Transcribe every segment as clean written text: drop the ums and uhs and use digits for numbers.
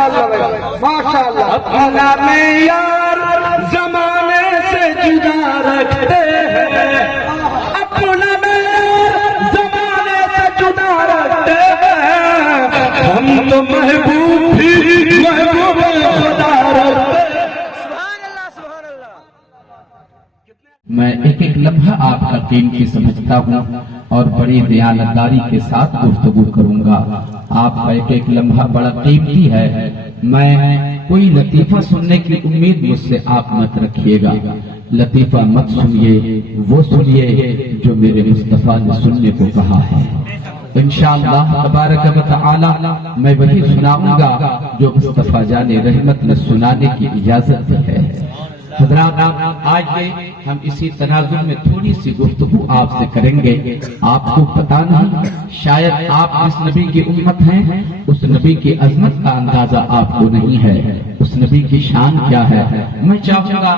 ماشاءاللہ ماشاءاللہ. اپنا معیار زمانے سے جدا رکھتے ہیں, اپنا معیار زمانے سے جدا رکھتے ہیں, ہم تو محبوب بھی محبوب خدا رکھتے ہیں. میں ایک ایک لمحہ آپ کا قیمتی سمجھتا ہوں اور بڑی دیانتداری کے ساتھ گفتگو کروں گا. آپ کا ایک ایک لمحہ بڑا قیمتی ہے. میں کوئی لطیفہ سننے کی امید مجھ سے آپ مت رکھیے گا. لطیفہ مت سنیے, وہ سنیے جو میرے مصطفیٰ نے سننے کو کہا ہے. انشاءاللہ تبارک و تعالی میں وہی سناؤں گا جو مصطفیٰ جان رحمت نے سنانے کی اجازت دی ہے. حضرات, آج ہم اسی تناظر میں تھوڑی سی گفتگو آپ سے کریں گے. آپ کو پتہ نہیں, شاید آپ جس نبی کی امت ہیں اس نبی کی عظمت کا اندازہ آپ کو نہیں ہے, اس نبی کی شان کیا ہے. میں چاہوں گا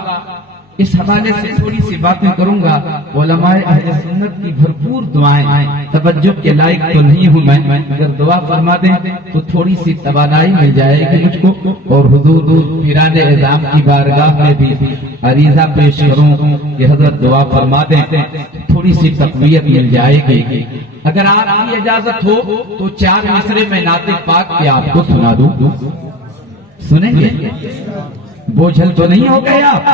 اس حوالے سے تھوڑی سی باتیں کروں گا. علماء اہل سنت کی بھرپور دعائیں, توجہ کے لائق تو نہیں ہوں میں, اگر دعا فرما دیں تو تھوڑی سی توانائی مل جائے گی مجھ کو, اور حضور پیران اعظام کی بارگاہ میں بھی عریضہ پیش کروں کہ حضرت دعا فرما دیں, تھوڑی سی تقویت مل جائے گی. اگر آپ کی اجازت ہو تو 4 مصرے میں نعت پاک کے آپ کو سنا دوں, سنیں گے؟ بوجھل تو نہیں ہو گئے آپ؟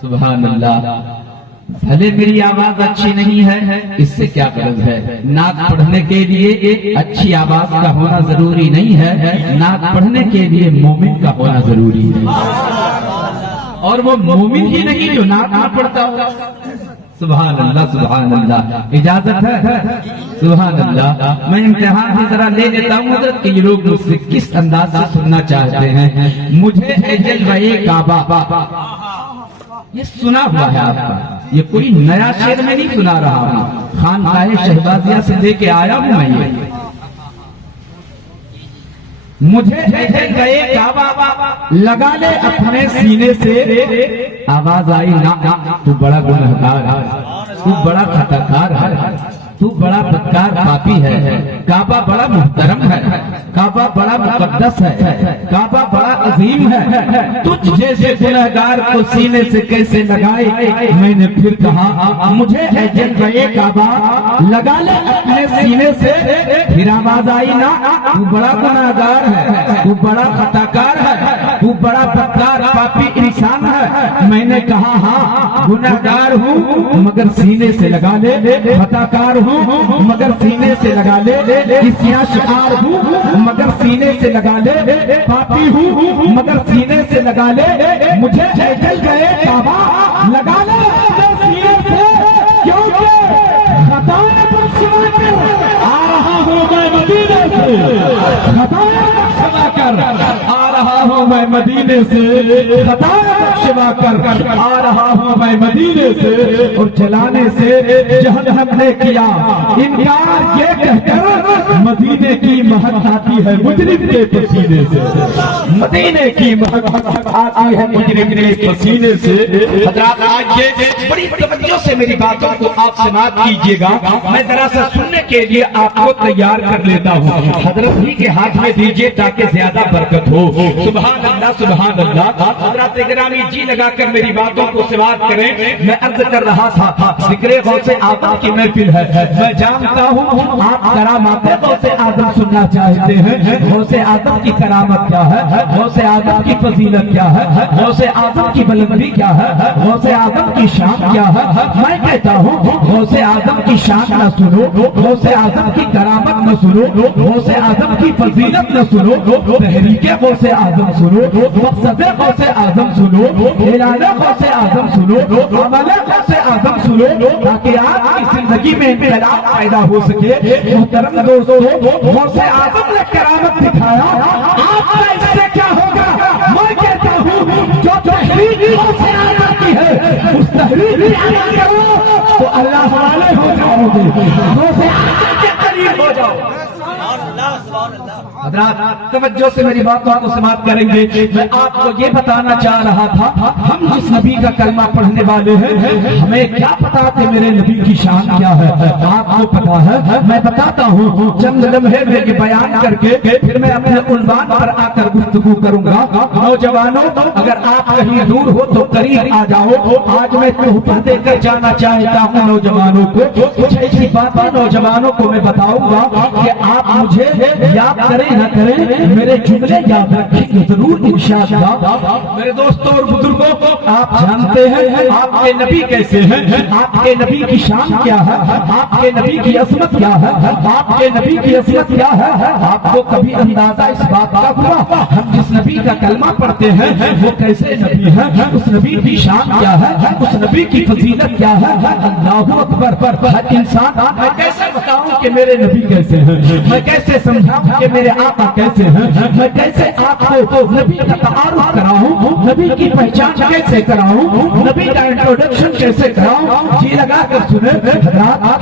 سبحان اللہ. بھلے میری آواز اچھی نہیں ہے, اس سے کیا غرض ہے. نعت پڑھنے کے لیے اچھی آواز کا ہونا ضروری نہیں ہے, نعت پڑھنے کے لیے مومن کا ہونا ضروری ہے. اور وہ مومن ہی نہیں جو نعت نہ پڑھتا ہو. سبحان اللہ سبحان اللہ. اجازت ہے؟ سبحان اللہ. میں امتحان بھی ذرا لے لیتا ہوں حضرت کہ یہ لوگ مجھ سے کس انداز سے سننا چاہتے ہیں. مجھے اے جلوہ کعبہ یہ سنا ہوا ہے آپ کا, یہ کوئی نیا شعر میں نہیں سنا رہا ہوں, خانقاہ شہبازیہ سے لے کے آیا ہوں میں. یہ مجھے گئے کعبہ لگا لے اپنے سینے سے, آواز آئی نا تو بڑا گنہگار ہے, تو بڑا خطاکار ہے, تو بڑا بدکار پاپی ہے. کعبہ بڑا محترم ہے, کعبہ بڑا مقدس ہے, کعبہ بڑا عظیم ہے. تجھ جیسے گنہگار کو سینے سے کیسے لگائے. میں نے پھر کہا مجھے جلوہ کعبہ لگا لے اپنے سینے سے, پھر آواز آئی نا تو بڑا گنہگار ہے, تو بڑا خطاکار ہے, تو بڑا بدکار پاپی انسان ہے. میں نے کہا ہاں گنہگار ہوں مگر سینے سے لگا لے, خطاکار ہوں مگر سینے سے لگا لے, کسیاں شعار ہوں مگر سینے سے لگا لے, پاپی ہوں مگر سینے سے لگا لے. مجھے جلوہ کعبہ لگا لے اپنے سینے سے, کیونکہ خطائیں بخشوا کر آ رہا ہوں میں مدینے سے, خطائیں بخشوا کر آ رہا ہوں میں مدینے سے, خطائیں بخشوا کر آ رہا ہوں میں مدینے سے. اور چلانے سے جہنم نے کیا انکار یہ کہہ کر مدینے کی مہک آتی ہے مجرم کے پسینے سے, مدینے کی مہک آتی ہے مجرم کے پسینے سے. حضرات آج یہ بڑی توجہ سے میری باتوں کو آپ سماعت کیجئے گا. میں ذرا سا سننے کے لیے آپ کو تیار کر لیتا ہوں. حضرت ہی کے ہاتھ میں دیجئے تاکہ زیادہ برکت ہو. سبحان اللہ سبحان اللہ. حضرات گرامی جی لگا کر میری باتوں کو سماعت کریں. میں عرض کر رہا تھا ذکر غوث اعظم کی محفل ہے. میں جانتا ہوں آپ کرامات غوث اعظم سننا چاہتے ہیں. غوث اعظم کی کرامت کیا ہے, غوث اعظم کی فضیلت کیا ہے, غوث اعظم کی بلندی کیا ہے, غوث اعظم کی شان کیا ہے. میں کہتا ہوں غوث اعظم کی شان نہ سنو, غوث اعظم کی کرامت نہ سنو, غوث اعظم کی فضیلت نہ سنو, تحریک غوث اعظم سنو, مقصد غوث اعظم سنو, اعلان غوث اعظم سنو, عمل غوث اعظم سنو, تاکہ آپ کی زندگی میں انقلاب پیدا ہو سکے. محترم دوستو, غوث اعظم نے کرامت دکھایا, آپ کا اس سے کیا ہوگا. میں کہتا ہوں جو تحریک غوث اعظم کی ہے اس تحریک کی عمل کرو تو اللہ والے ہو جاؤ گے, غوث اعظم کے قریب ہو جاؤ. हजरात तवज्जो से मेरी बातों को समाप्त करेंगे। मैं आपको ये बताना चाह रहा था, हम जिस नबी का कलमा पढ़ने वाले हैं, हमें क्या पता कि मेरे नबी की शान क्या है? आपको पता है? मैं बताता हूँ चंद लम्हे में बयान करके फिर मैं अपने उन्वान पर आकर गुफ्तगू करूंगा। नौजवानों, अगर आप कहीं दूर हो तो करीब आ जाओ। आज मैं तोहफा देकर जाना चाहता हूँ नौजवानों को। कुछ ऐसी बातें नौजवानों को मैं बताऊंगा कि आप मुझे याद करें न करें, मेरे जुमले याद रखेंगे जरूर इंशाअल्लाह। मेरे दोस्तों और बुजुर्गों, आप जानते हैं आपके नबी कैसे हैं, आपके नबी की शान क्या है, आपके नबी की असमत क्या है, आपके नबी की असमत क्या है? आपको कभी अंदाजा इस बात का हुआ हम जिस नबी का कलमा पढ़ते हैं वो कैसे नबी है, उस नबी की शान क्या है, उस नबी की फजीलत क्या है? अल्लाहु अकबर। पर हर इंसान, मैं कैसे बताऊं कि मेरे नबी कैसे हैं, मैं कैसे समझाऊं कि मेरे आका कैसे हैं, मैं कैसे आपको नबी का तारुफ कराऊं, नबी की पहचान कैसे कराऊं, नबी का इंट्रोडक्शन कैसे कराऊं? जी लगा कर सुने,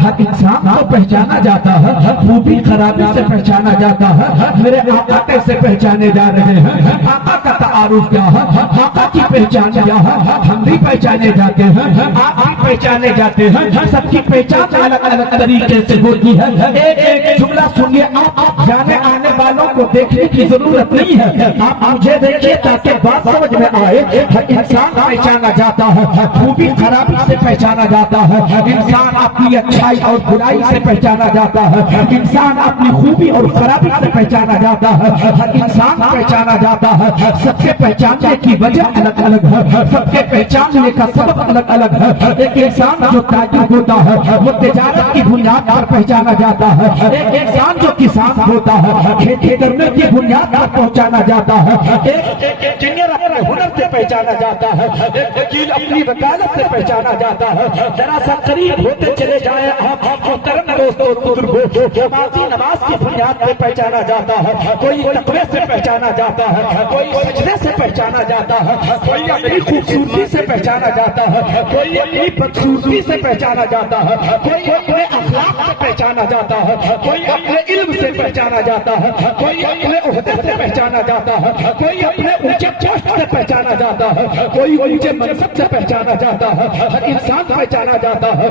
हर इंसान को पहचाना जाता है, खूबी खराबी से पहचाना जाता है। मेरे आका कैसे पहचाने जा रहे हैं? आका का तारुफ क्या है, आका की पहचान क्या है? हम भी पहचाने जाते हैं, आप भी पहचाने जाते हैं। सबकी पहचान अलग अलग तरीके से होती है। एक एक जुमला सुनिए, आप जाने आने वालों को देखने की जरूरत नहीं है, आप मुझे देखिए ताकि बात समझ में आए। हर इंसान पहचाना जाता है, खूबी खराबी से पहचाना जाता है, इंसान अपनी अच्छाई और बुराई से पहचाना जाता है, इंसान अपनी खूबी और खराबी से पहचाना जाता है, हर इंसान पहचाना जाता है। सबके पहचानने की वजह अलग अलग है, सबके पहचानने का सबक अलग अलग है। एक इंसान जो ताजिर होता है वो तिजारत की बुनियाद पर पहचाना जाता है, एक इंसान जो किसान होता है खेती करने की बुनियाद पर पहुंचाना जाता है, एक इंजीनियर अपने हुनर से पहचाना जाता है, एक वकील अपनी वकालत से पहचाना जाता है। जरा सा करीब होते चले जाए आप मोहतरम दोस्तों बुजुर्गों, जमाती नमाज की बुनियाद पर पहचाना जाता है, कोई तकवे से पहचाना जाता है, कोई सजदे से पहचाना जाता है, कोई अपनी खूबसूरती से पहचाना जाता है, कोई अपनी बदसूरती से पहचाना जाता है, कोई अपने अखलाक से पहचाना जाता है, कोई अपने इल्म से पहचाना जाता है, कोई अपने ओहदे से पहचाना जाता है, कोई अपने ऊंचे पोस्ट से पहचाना जाता है, कोई ऊंचे मनसब से पहचाना जाता है। हर इंसान पहचाना जाता है,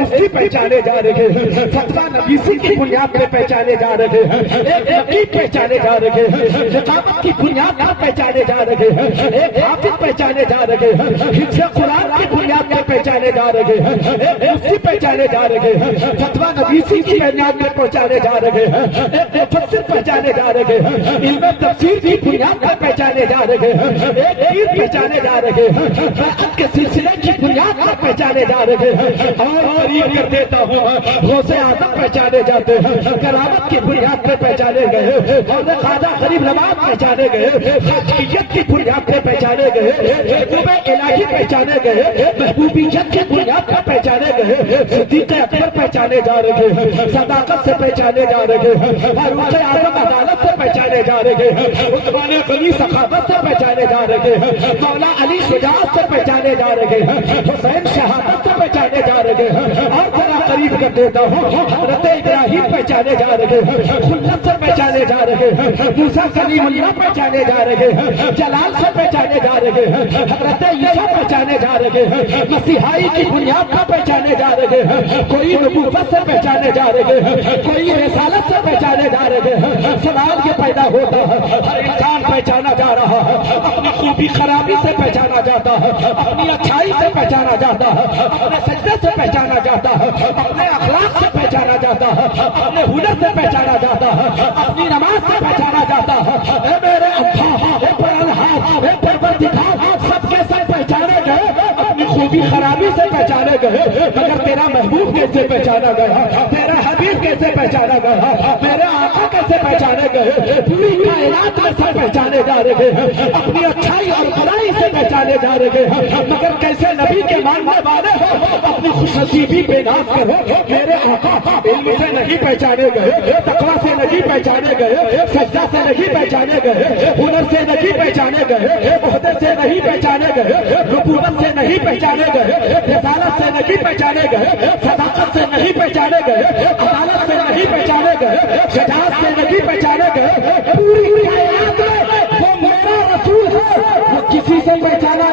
मुफ्ती पहचाने जा रहे हैं, फतवा नबीसी की बुनियाद पे पहचाने जा रहे हैं, एक नकीब पहचाने जा रहे हैं, निकाबत की बुनियाद पर पहचाने जा रहे हैं, एक हाफिज पहचाने जा रहे हैं, हिफ्ज़ कुरान की बुनियाद पर पहचाने जा रहे हैं, एक मुफ्ती पहचाने जा रहे हैं, फतवा नबीसी की बुनियाद पर पहुंचाने जा रहे हैं, एक मुफस्सिर पहचाने जा रहे हैं, इल्म तफसीर की बुनियाद पर पहचाने जा रहे हैं, एक पीर पहचाने जा रहे हैं, बैअत के सिलसिले की बुनियाद पर पहचाने जा रहे हैं। और करीब कर देता हूँ, गौसे आज़म पहचाने जाते हैं, करामत की बुनियाद पर पहचाने गए, और ख्वाजा गरीब नवाज पहचाने गए, खाकियत की बुनियाद पर पहचाने गए, महबूब इलाही पहचाने गए, महबूबियत की बुनियाद पर पहचाने गए, सिद्दीक़ अकबर पहचाने जा रहे हैं, सदाकत से पहचाने जा रहे हैं, फारूक आज़म अदालत से पहचाने जा रहे हैं, उस्मान गनी सखावत से पहचाने जा रहे हैं, मौला अली शुजाअत से पहचाने जा रहे हैं, हुसैन शहादत से पहचाने जा रहे हैं। और जरा करीब कर देता हूँ, हज़रत इब्राहिम पहचाने जा रहे हैं, खुल्लत से पहचाने जा रहे हैं, मूसा कलीमुल्लाह पहचाने जा रहे हैं, जलाल से पहचाने जा रहे हैं, हज़रत ईसा पहचाने जा रहे हैं, मसीहाई की बुनियाद पर पहचाने जा रहे हैं, कोई नबूवत से पहचाने जा रहे हैं, कोई रिसालत से पहचाने जा रहे हैं। सवाल ये पैदा होता है, हर इंसान पहचाना जा रहा है, अपनी खूबी खराबी से पहचाना जाता है, अपनी अच्छाई से पहचाना जाता है, अपने सजदे से पहचाना जाता है, अपने अखलाक से पहचाना जाता है, अपने हुनर से पहचाना जाता है, अपनी नमाज से पहचाना जाता है। ए मेरे अल्लाह, ए परवरदिगार, ए परवरदिगार, सबके सब पहचाने गए, अपनी खूबी खराबी से पहचाने गए, मगर तेरा महबूब कैसे पहचाना गया, तेरा हबीब कैसे पहचाना गया, मेरे आका कैसे पहचाने गए, पूरी कायनात में सब पहचाने जा रहे हैं, अपनी अच्छाई और बुराई से पहचाने जा रहे हैं, मगर कैसे नबी के मानने वाले हो अपनी खुशनसीबी पे नाज करो। मेरे आका इल्म से नहीं पहचाने गए, तकवा से नहीं पहचाने गए, सजदा से नहीं पहचाने गए, हुनर से नहीं पहचाने गए, ओहदे से नहीं पहचाने गए, नबूवत से नहीं पहचाने गए, रिसालत से नहीं पहचाने गए, सदाकत से नहीं पहचाने गए, अदालत से नहीं पहचाने गए, शजाअत से नहीं पहचाने गए,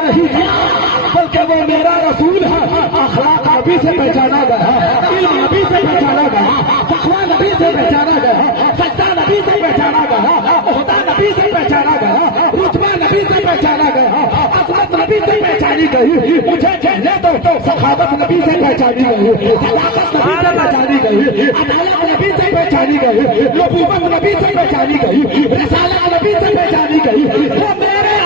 नहीं गया, बल्कि वो मेरा रसूल है। अखलाक नबी से पहचाना गया, इल्म नबी से पहचाना गया, तक़वा नबी से पहचाना गया, सजदा नबी से पहचाना गया, खुदा नबी से पहचाना गया, रुतबा नबी से पहचाना गया, अज़मत नबी से पहचानी गई। मुझे कहने दो, सखावत नबी से पहचानी गई, सदाकत नबी से पहचानी गई, अदालत नबी से पहचानी गई, नबूवत नबी से पहचानी गई, रिसालत नबी से पहचानी गई। वो मेरे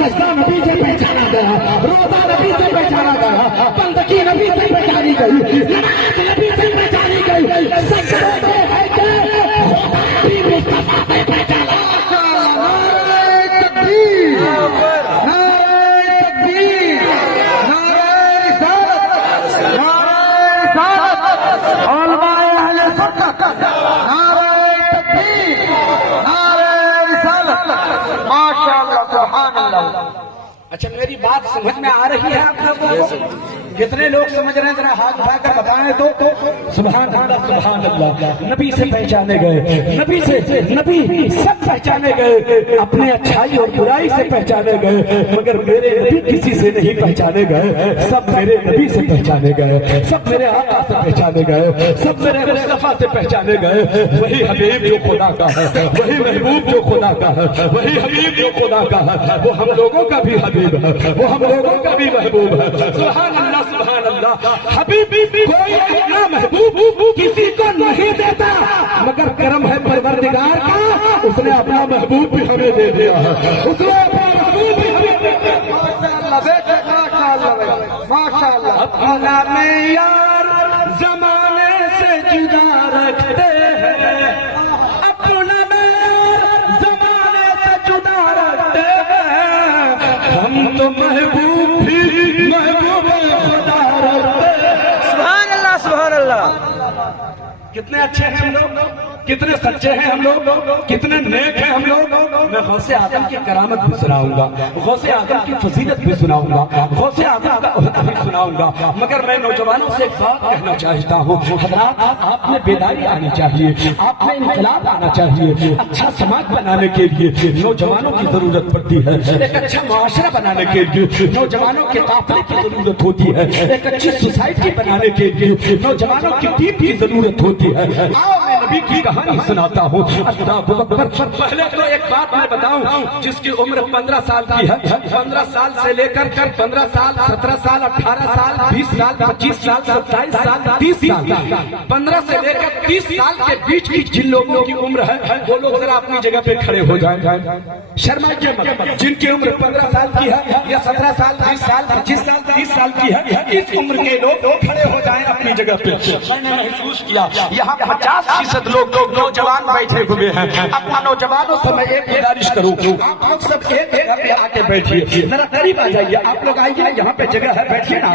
सजदा नबी से पहचाना गया, रोज़ा नबी से पहचाना गया, बंदगी नबी से पहचानी गई, नमाज नबी से पहचानी गई। सजदों में है कि खुदा भी मुस्तफा से पहचाना। नारे तकबीर, नारे तकबीर, नारे रिसालत, नारे रिसालत, उलमाए अहले सुन्नत, नारे तकबीर, नारे रिसालत। माशाअल्लाह, सुभान अल्लाह। अच्छा, मेरी बात समझ में आ रही है आप लोगों को? कितने लोग समझ रहे हैं? जरा हाथ उठाकर बताएं तो। सुभान अल्लाह, सुभान अल्लाह। नबी से पहचाने गए, नबी से नबी सब पहचाने गए, अपने अच्छाई और बुराई से पहचाने गए, मगर मेरे नबी किसी से नहीं पहचाने गए। सब मेरे नबी से पहचाने गए, सब मेरे आका से पहचाने गए, सब मेरे मुस्तफा से पहचाने गए। वही हबीब जो खुदा का है, वही महबूब जो खुदा का है, वही हबीब जो खुदा का है, वो हम लोगों का भी हबीब है, वो हम लोगों का भी महबूब है। सुभान अल्लाह, सुभान अल्लाह। हबीब कोई अपना महबूब किसी को नहीं देता, मगर करम है परवरदिगार का, उसने अपना महबूब भी हमें दे दिया है, उसने अपना महबूब भी हमें दे दिया। माशाअल्लाह बेटे, माशाअल्लाह, माशाअल्लाह। अपना में यार जमाने से जुदा रखते हैं, अपना में यार जमाने से जुदा रखते हैं, हम तो महबूब भी महबूब खुदा रखते हैं। सुभान अल्लाह, सुभान अल्लाह। कितने अच्छे हैं हम लोग, कितने सच्चे हैं हम लोग, कितने नेक हैं हम लोग। मैं गौसे आदम की करामत भी सुनाऊंगा, गौसे आदम की फजीलत भी सुनाऊंगा, गौसे आदम का उहदा भी सुनाऊंगा, मगर मैं नौजवानों से एक बात कहना चाहता हूँ। हज़रात, आप में बेदारी आनी चाहिए, आप में इनकलाब आना चाहिए। अच्छा समाज बनाने के लिए नौजवानों की जरूरत पड़ती है, एक अच्छा मुआशरा बनाने के लिए नौजवानों के काफिले की जरूरत होती है, एक अच्छी सोसाइटी बनाने के लिए नौजवानों की टीम की जरूरत होती है। आओ मैं नबी की कहानी सुनाता हूँ। अल्लाह अकबर। पहले तो एक बात मैं बताऊं, जिसकी उम्र 15 साल की है, 15 साल से लेकर 15 साल, 17 साल, 18 साल, 20 साल, 25 साल, 27 साल, 30 साल, 15 से लेकर 30 साल के बीच की जिन लोगों की उम्र है, वो लोग जरा अपनी जगह पे खड़े हो जाएं। शर्माइए मत। जिनकी उम्र 15 साल की है या 17 साल, 20 साल, 25 साल, 30 साल की है, इस उम्र के लोग खड़े हो जाएं अपनी जगह पे। मैंने महसूस किया यहाँ 50% लोग नौजवान बैठे हुए हैं। अपना नौजवानों से मैं एक गुजारिश करूँ, आप लोग सब एक जगह पे आके बैठिए, जरा करीब आ जाइए। आप लोग आइए, यहाँ पे जगह है, बैठिए ना।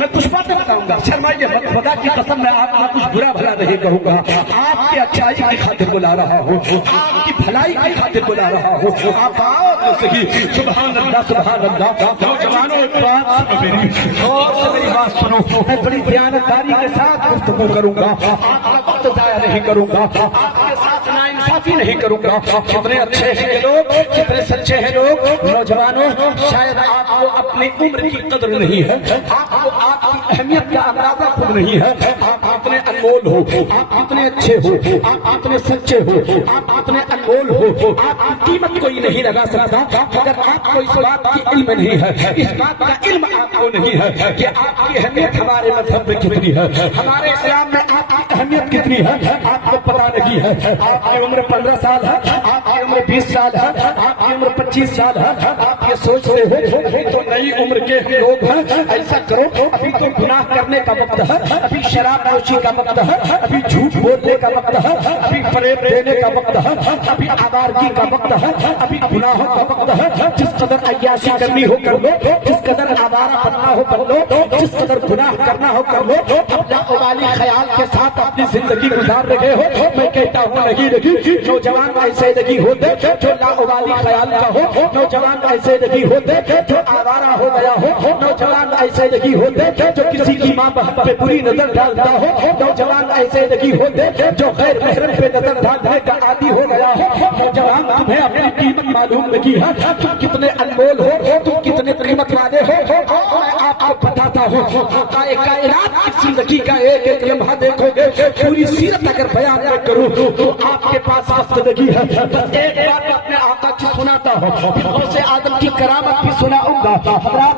मैं कुछ बातें बताऊंगा, शर्माइए मत। खुदा की कसम, मैं आपका कुछ बुरा भला नहीं कहूँगा, आपकी अच्छाई की खातिर बुला रहा हूँ, आपकी भलाई की खातिर बुला रहा हूँ। आप आओ तो सही। सुभान अल्लाह, सुभान अल्लाह। नौजवानों, एक बात सुनो मेरी, और से मेरी बात सुनो। मैं बड़ी दयानतदारी के साथ गुफ्तगू करूंगा, आपका वक्त जाया नहीं करूंगा, आपके साथ नाइंसाफी नहीं करूंगा। कितने अच्छे हैं ये लोग, कितने सच्चे हैं लोग। नौजवानों, शायद आपको अपनी उम्र की कदर नहीं है, आपको आपकी अहमियत का अंदाजा खुद नहीं है। आप कितने अनमोल हो, आप कितने अच्छे हो, आप कितने सच्चे हो, आप कितने अनमोल हो। आपकी कीमत कोई नहीं लगा सकता अगर आपको इस बात की इल्म नहीं है, इस बात का इल्म आपको नहीं है कि आपकी अहमियत हमारे मजहब में कितनी है, हमारे इस्लाम में आपकी अहमियत कितनी है, आपको पता नहीं है। आपकी उम्र 15 साल है, आपकी उम्र 20 साल है, आपकी उम्र 25 साल है, आप ये सोचते हो अभी तो नई उम्र के लोग हैं। ऐसा करो, अभी तो गुनाह करने का वक्त है, अभी शराब नोशी का वक्त है, अभी झूठ बोलने का वक्त है, अभी फरेब देने का वक्त है, अभी आवारगी का वक्त है, अभी गुनाहों का वक्त है। जिस कदर अय्याशी करनी हो कर लो, जिस कदर आवारा बनना हो बन लो, जिस कदर गुनाह करना हो कर लो। अपना उबाली ख्याल के साथ अपनी जिंदगी गुजार रहे हो। मैं कहता हूँ नहीं रही। नौजवान ऐसे नहीं होते जो लाउबाली ख्याल का हो, नौजवान ऐसे नहीं होते जो आवारा हो गया हो, नौजवान ऐसे नहीं होते जो किसी की माँ बहन पे बुरी नजर डालता हो, नौजवान ऐसे नहीं होते जो गैर महरम पे नजर डालने का आदी हो गया हो। नौजवान तुम तुम्हें अपनी कीमत मालूम नहीं है, तुम कितने अनमोल हो, तुम कितने कीमत वाले हो। मैं आपको बताता हूँ, आकाए कायनात की जिंदगी का एक एक लम्हा देखोगे, पूरी सीरत अगर बयान मैं करूँ तो आपके पास वक्त नहीं है। बस एक बात अपने आका की सुनाता हूँ, गौसे आदम की करामत भी सुनाऊंगा।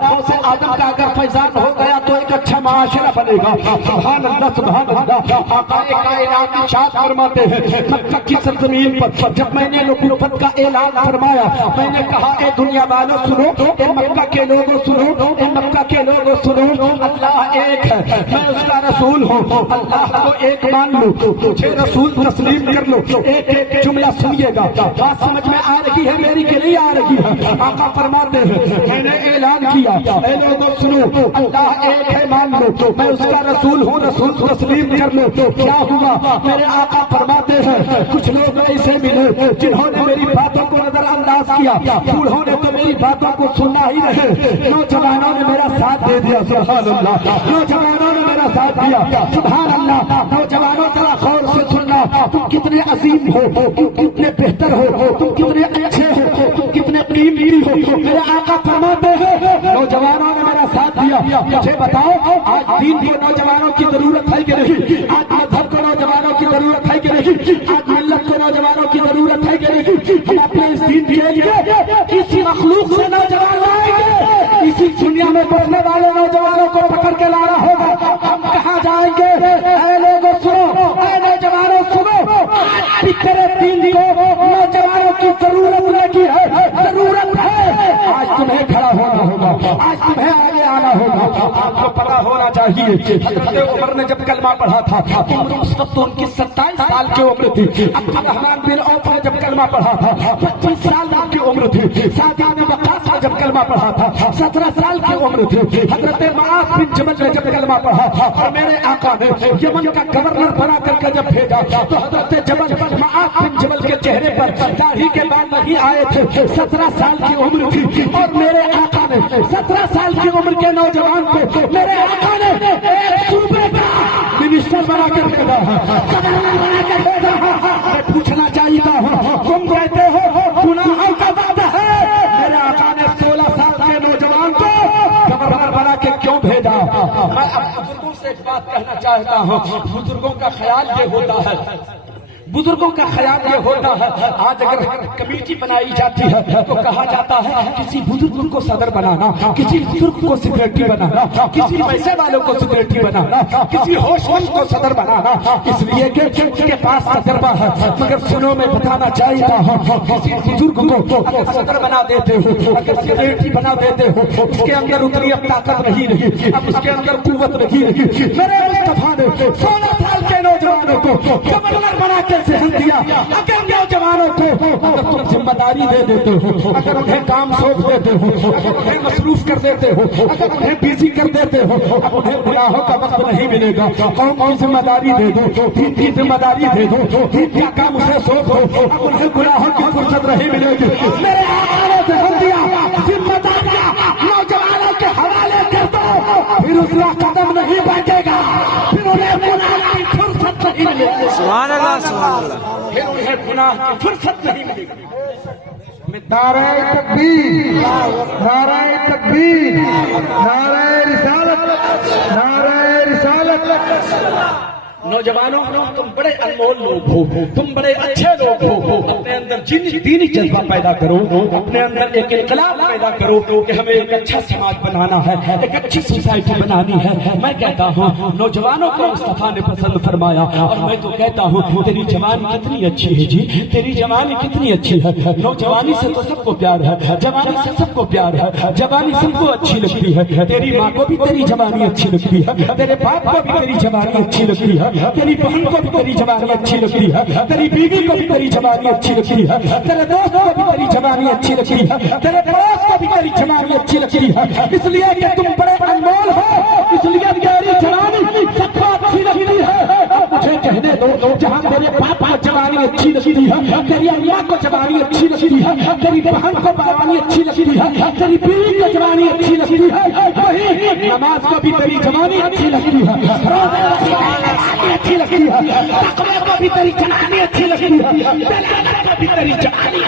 गौसे आदम का अगर फैजान हो गया तो एक अच्छा माशरा बनेगा। सुभान अल्लाह, सुभान अल्लाह। आकाए कायनात इरशाद फरमाते हैं, मक्का की सरजमीन पर जब मैंने नबुव्वत का ऐलान फरमाया, मैंने कहा ए दुनिया वालों सुनो, ए मक्का के लोगों सुनो, ए मक्का के लोगों सुनो, अल्लाह एक है, मैं उसका रसूल हूँ, अल्लाह को एक मान लो, मुझे रसूल तस्लीम कर लो। एक एक जुमला सुनिएगा, बात समझ में आ रही है मेरी कि नहीं आ रही है? आका फरमाते हैं, मैंने ऐलान किया ए लोगों सुनो, अल्लाह एक है मान लो, मैं उसका रसूल हूँ, रसूल तस्लीम कर लो। तो क्या हुआ? मेरे आका फरमाते हैं, कुछ लोग ऐसे मिले जिन्होंने मेरी बातों को नजरअंदाज किया, बूढ़ों ने तो मेरी बातों को सुनना ही रहे, नौजवानों ने मेरा साथ दे दिया। सुभान अल्लाह, नौजवानों ने मेरा साथ दिया। सुभान अल्लाह। नौजवानों जरा गौर से सुनना, तुम कितने अजीम हो, तुम कितने बेहतर हो, तुम कितने अच्छे हो, तुम कितने कीमती हो। मेरे आका फरमाते हैं, नौजवानों ने मेरा साथ दिया। मुझे बताओ, आज दीन को नौजवानों की जरूरत है कि नहीं? आज मजहब को नौजवानों की जरूरत है कि नहीं? आज मिल्लत को नौजवानों की जरूरत है कि नहीं? हम अपने इस दीन के लिए इसी मखलूक से नौजवान लाएंगे, इसी दुनिया में बसने वाले नौजवानों को पकड़ के लाना होगा। हम कहाँ जाएंगे? ऐ लोगों सुनो, ऐ नौजवानों सुनो, आज भी तेरे दीन को नौजवानों की जरूरत लगी है, जरूरत है। आज तुम्हें खड़ा होना होगा, आज तुम्हें आगे आना होगा। आपको पता होना चाहिए, हज़रत उमर ने जब कलमा पढ़ा था, उम्र उस वक्त उनकी 27 साल की उम्र थी। अब्दुर्रहमान बिन औफ ने जब कलमा पढ़ा था, 25 साल की उम्र थी। सादिया ने वक़ास ने जब कलमा पढ़ा था, 17 साल की उम्र थी। हज़रत मुआज़ बिन जबल ने जब कलमा पढ़ा था, और मेरे आका ने यमन का गवर्नर बना करके जब भेजा, तो हज़रत मुआज़ बिन जबल के चेहरे पर दाढ़ी के बाल नहीं आए थे। 17 साल की उम्र थी, और मेरे आका ने 17 साल की उम्र के नौजवान को मेरे आका ने एक सूबे का मिनिस्टर बना कर भेजा, गवर्नर बना कर भेजा। मैं पूछना चाहता हूँ, तुम कहते हो गुनाहों का वादा है, मेरे आका ने 16 साल के नौजवान को गवर्नर बना के क्यों भेजा? मैं अब बुजुर्गों से एक बात कहना चाहता हूँ, बुजुर्गों का ख्याल ये होता है, बुजुर्गों का ख्याल ये होता है, आज अगर कमेटी बनाई जाती है तो कहा जाता है किसी बुजुर्ग को सदर बनाना, किसी बुजुर्ग को सेक्रेटरी बनाना, किसी पैसे वालों को सेक्रेटरी बनाना, किसी होशमंद को सदर बनाना, इसलिए कि उनके पास तजर्बा है। मगर सुनो, मैं बताना चाहता हूँ, किसी बुजुर्ग को अगर सदर बना देते हो, अगर सेक्रेटरी बना देते हो, उसके अंदर उतनी अब ताकत नहीं रही, अब उसके अंदर कुव्वत नहीं रही। मेरे मुस्तफा ने 16 साल के नौजवानों को गवर्नर बना के सहन दिया। अगर नौजवानों को अगर तुम जिम्मेदारी दे देते हो, अगर उन्हें काम सौंप देते हो, अगर उन्हें मसरूफ कर देते हो, अगर उन्हें बिजी कर देते हो, अब उन्हें गुनाहों का वक्त नहीं मिलेगा। कौम की जिम्मेदारी दे दो, दीन की जिम्मेदारी दे दो, दीन का काम उसे सौंप दो, अब उन्हें गुनाहों की फुर्सत नहीं मिलेगी। मेरे आका ने सहन दिया, जिम्मेदारियां नौजवानों के हवाले कर दो, फिर उसका कदम नहीं बैठेगा, फिर उन्हें गुनाह की फुर्सत नहीं मिलेगी। सुभान अल्लाह, सुभान अल्लाह। फिर उन्हें गुनाह की फुर्सत नहीं मिलेगी। नारे तकबीर, नारे तकबीर, नारे रिसालत, नारे रिसालत। नौजवानों, तुम बड़े अनमोल लोग हो, तुम बड़े अच्छे लोग हो। अपने अंदर दीनी जज्बा पैदा करो, अपने अंदर एक इनकलाब पैदा करो कि हमें एक अच्छा समाज बनाना है, एक अच्छी सोसाइटी बनानी है। मैं कहता हूँ नौजवानों को मुस्तफा ने पसंद फरमाया, और मैं तो कहता हूँ तेरी जवानी कितनी अच्छी है जी, तेरी जवानी कितनी अच्छी है। नौजवानी से तो सबको प्यार है, जवानी से सबको प्यार है, जवानी सबको अच्छी लगती है। तेरी माँ को भी तेरी जवानी अच्छी लगती है, तेरे बाप को भी तेरी जवानी अच्छी लगती है, तेरी बहन को भी तेरी जवानी अच्छी लगती है, तेरी बीवी को भी तेरी जवानी अच्छी लगती है, तेरे दोस्त को भी तेरी जवानी अच्छी लगती है, तेरे पड़ोस को भी तेरी जवानी अच्छी लगती है। इसलिए कि तुम बड़े अनमोल हो, इसलिए तेरी जवानी सबको अच्छी लगती है। मुझे कहने दो, जहाँ तेरे बाप को जवानी अच्छी लगती है, तेरी अम्मा को जवानी अच्छी लगती है, तेरी बहन को जवानी अच्छी लगती है, तेरी बीवी को जवानी अच्छी लगती है, वही नमाज को भी तेरी जवानी अच्छी लगती है, अच्छी लगती है, तक़वा को भी तेरी जवानी अच्छी लगती है, भी तेरी जवानी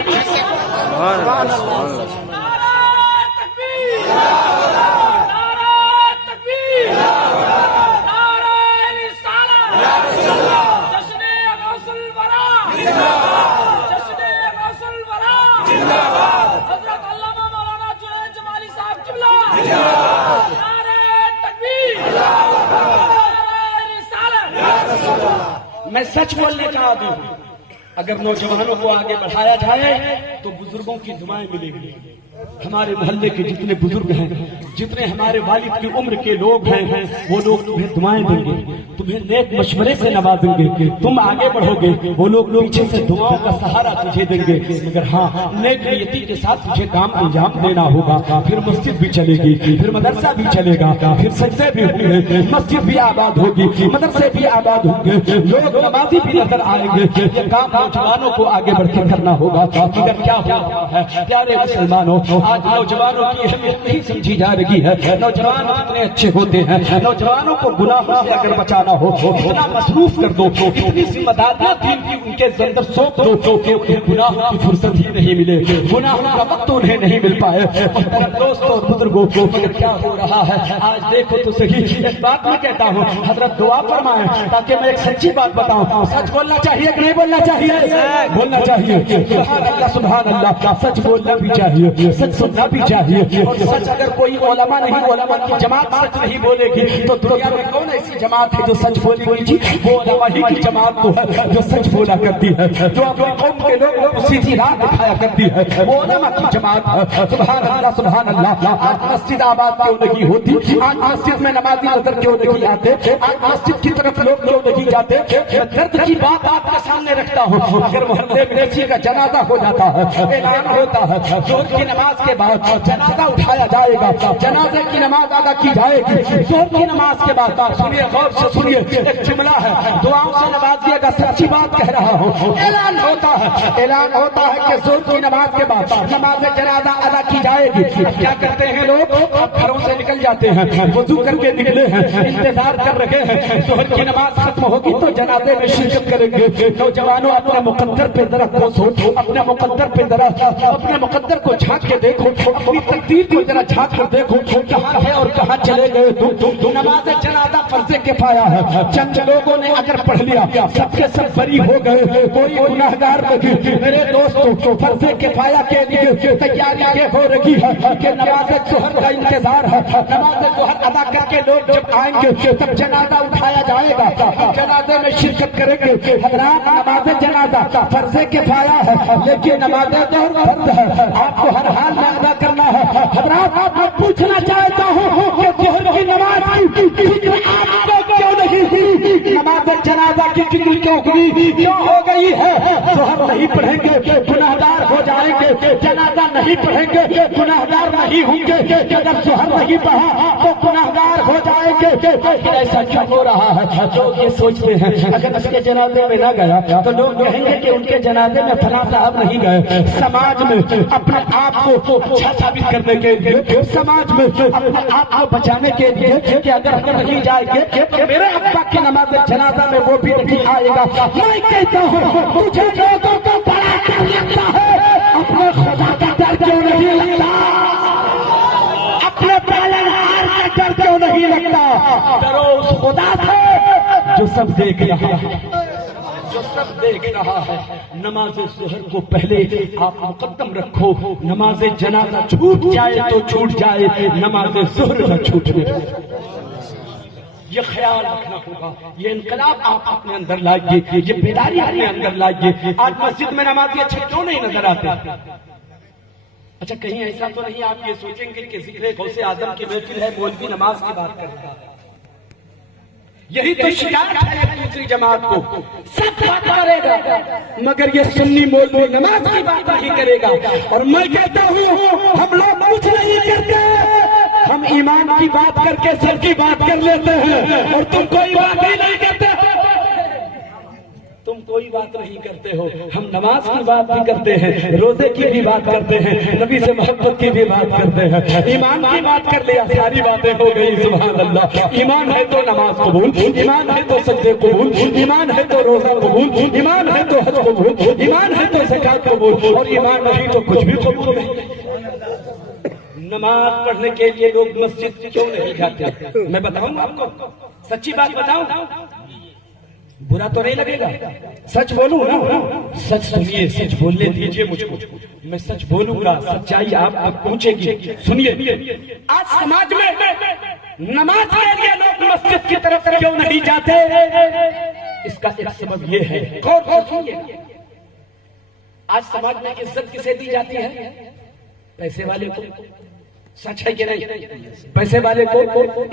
मैं सच बोलने का आदमी हूं। अगर नौजवानों को आगे बढ़ाया जाए तो बुजुर्गों की दुआएं मिलेंगी। हमारे मोहल्ले के जितने बुजुर्ग हैं, जितने हमारे वालिद की उम्र के लोग हैं, वो लोग तुम्हें दुआएं देंगे, तुम्हें नेक मशवरे से नवाजेंगे, तुम आगे बढ़ोगे, वो लोग पीछे से दुआओं का सहारा तुझे देंगे। मगर हाँ, नेक नियति के साथ तुझे काम अंजाम देना होगा। फिर मस्जिद भी चलेगी, फिर मदरसा भी चलेगा, फिर सजदे भी होंगे, मस्जिद भी आबाद होगी, मदरसे भी आबाद होंगे, लोग नमाजी भी नजर आएंगे। ये काम नौजवानों को आगे बढ़ के करना होगा। मगर क्या हो रहा है प्यारे मुसलमानों, आज नौजवानों की अहमियत नहीं समझी जा रही है। नौजवान कितने अच्छे होते हैं, नौजवानों को गुनाहों से अगर बचाना हो इतना मसरूफ कर दो, इतनी जिम्मेदारियां दीन की उनके अंदर सौंप दो कि उन्हें गुनाहों की फुर्सत ही नहीं मिले, गुनाहों का वक्त उन्हें नहीं मिल पाए। दोस्तों और बुजुर्गों को मगर क्या हो रहा है आज देखो तो सही। एक बात मैं कहता हूँ, हजरत दुआ फरमाएं ताकि मैं एक सच्ची बात बताऊं। सच बोलना चाहिए कि नहीं बोलना चाहिए? बोलना चाहिए। सुभान अल्लाह, सुभान अल्लाह। सच बोलना भी चाहिए, सच सुनना भी चाहिए। और सच अगर कोई ओलमा नहीं, ओलमा की जमात सच नहीं बोलेगी तो दुनिया में कौन ऐसी जमात है जो सच बोलेगी? जी वो ओलमा ही की जमात तो है जो सच बोला करती है, जो अपने कौम के लोगों को सीधी राह दिखाया करती है, वो ओलमा की जमात है। सुभान अल्लाह, सुभान अल्लाह। आज मस्जिद आबाद क्यों नहीं होती? आज मस्जिद में नमाजी नजर क्यों नहीं आते? आज मस्जिद की तरफ लोग क्यों नहीं जाते? मैं दर्द की बात आपके सामने रखता हूँ। अगर मोहल्ले में किसी का जनाजा हो जाता है, ऐलान होता है, जोहर की नमाज के बाद जनाजा उठाया जाएगा, जनाजे की नमाज अदा की जाएगी। जोहर की नमाज के बाद सुनिए, गौर से सुनिए, एक जुमला है, दुआओं से नवाजिएगा, सच्ची बात कह रहा हूँ। ऐलान होता है कि जोहर की नमाज के बाद नमाज जनाजा अदा की जाएगी। क्या करते हैं लोग? अब घरों से निकल जाते हैं, वजू करके निकले हैं, इंतजार कर रहे हैं जोहर की नमाज खत्म होगी तो जनाजे में शिरकत करेंगे। नौजवानों अपने मुकद्दर पे जरा सोचो, अपने मुकद्दर पे जरा, अपने मुकद्दर को झांक के देखो, अपनी तकदीर को जरा झांक कर देखो, कहाँ है और कहाँ चले गए तुम। नमाज जनाजा फर्ज़े किफ़ाया है, चंद लोगों ने अगर पढ़ लिया सबके सब बरी हो गए, कोई गुनाहगार नहीं। मेरे दोस्तों, फर्ज़े किफ़ाया के लिए तैयारी ये हो रही है कि नमाज जोहर का इंतजार है। नमाज जोहर अदा करके लोग जब आएंगे तब जनाजा उठाया जाएगा, जनाजे में शिरकत करेंगे। हज़रात, नमाज जनाजा फर्ज़े किफ़ाया है, लेकिन नमाज जोहर फर्ज़ है, आपको हर हाल में अदा करना है। हज़रात, मैं पूछना चाहता हूँ कि जोहर की नमाज की फिक्र आपको क्यों नहीं हुई? नमाज जनाजा की फिक्र क्यों हुई? क्यों हो गई है? जोहर नहीं पढ़ेंगे गुनाहगार हो जाएंगे, जनाजा नहीं पढ़ेंगे गुनाहगार नहीं होंगे, अगर जोहर नहीं पढ़ा तो गुनाहगार हो जाएंगे। लेकिन ऐसा क्यों हो रहा है? लोग ये सोचते हैं अगर उसके जनाजे में न गया तो लोग कहेंगे कि उनके जनाजे में फलां साहब नहीं गए। समाज में अपने आप को अच्छा साबित करने के लिए, समाज में अपने आप को बचाने के लिए कि अगर हम नहीं जाएंगे तो मेरे अब्बा की नमाज जनाजा में वो भी नहीं आएगा। मैं कहता हूँ तुझे लोगों को बड़ा डर लगता है, अपने खुदा का डर क्यों नहीं लगता? अपने पालनहार का डर क्यों नहीं लगता? डरो उस खुदा से जो सब देख रहा है, जो सब देख रहा है। नमाज जोहर को पहले आप मुकद्दम रखो, नमाज जनाजा छूट जाए तो छूट जाए, नमाज जोहर न छूटने। ये ख्याल रखना होगा, ये इनकलाब आप अपने अंदर लाइए, ये बेदारी अपने अंदर लाइए। आज मस्जिद में नमाजी अच्छे क्यों नहीं नजर आते? अच्छा, कहीं ऐसा तो नहीं आप ये सोचेंगे कि जिक्र गौसे आजम की महफिल है, मौलवी नमाज की बात कर रहा है? यही तो शिकायत है दूसरी जमात को, सब बात करेगा मगर ये सुन्नी मौलवी नमाज की बात नहीं करेगा। और मैं कहता हूँ हम लोग कुछ नहीं करते, हम ईमान की बात करके सर की बात कर लेते हैं और तुम कोई बात ही नहीं करते। तुम कोई बात नहीं करते हो। हम नमाज की बात भी करते हैं, रोजे की भी बात करते हैं, नबी से मोहब्बत की भी बात करते हैं, ईमान की बात कर लिया, सारी बातें हो गई। सुभान अल्लाह। ईमान है तो नमाज कबूल, ईमान है तो सजदे कबूल, ईमान है तो रोजा कबूल, ईमान है तो हज कबूल, ईमान है तो ज़कात कबूल, और ईमान नहीं तो कुछ भी कबूल नहीं। नमाज पढ़ने के लिए लोग मस्जिद क्यों नहीं जाते? मैं बताऊं आपको, सच्ची बात बताऊं, बुरा तो नहीं लगेगा, सच बोलूं ना? सच सुनिए, सच बोलने दीजिए मुझको, मैं सच बोलूंगा, सच्चाई आप पूछेगी। सुनिए, आज समाज में नमाज के लिए लोग मस्जिद की तरफ क्यों नहीं जाते? इसका एक सबब ये है, गौर से सुनिए। आज समाज में इज्जत किसे दी जाती है? पैसे वाले को। सच है कि नहीं? पैसे वाले को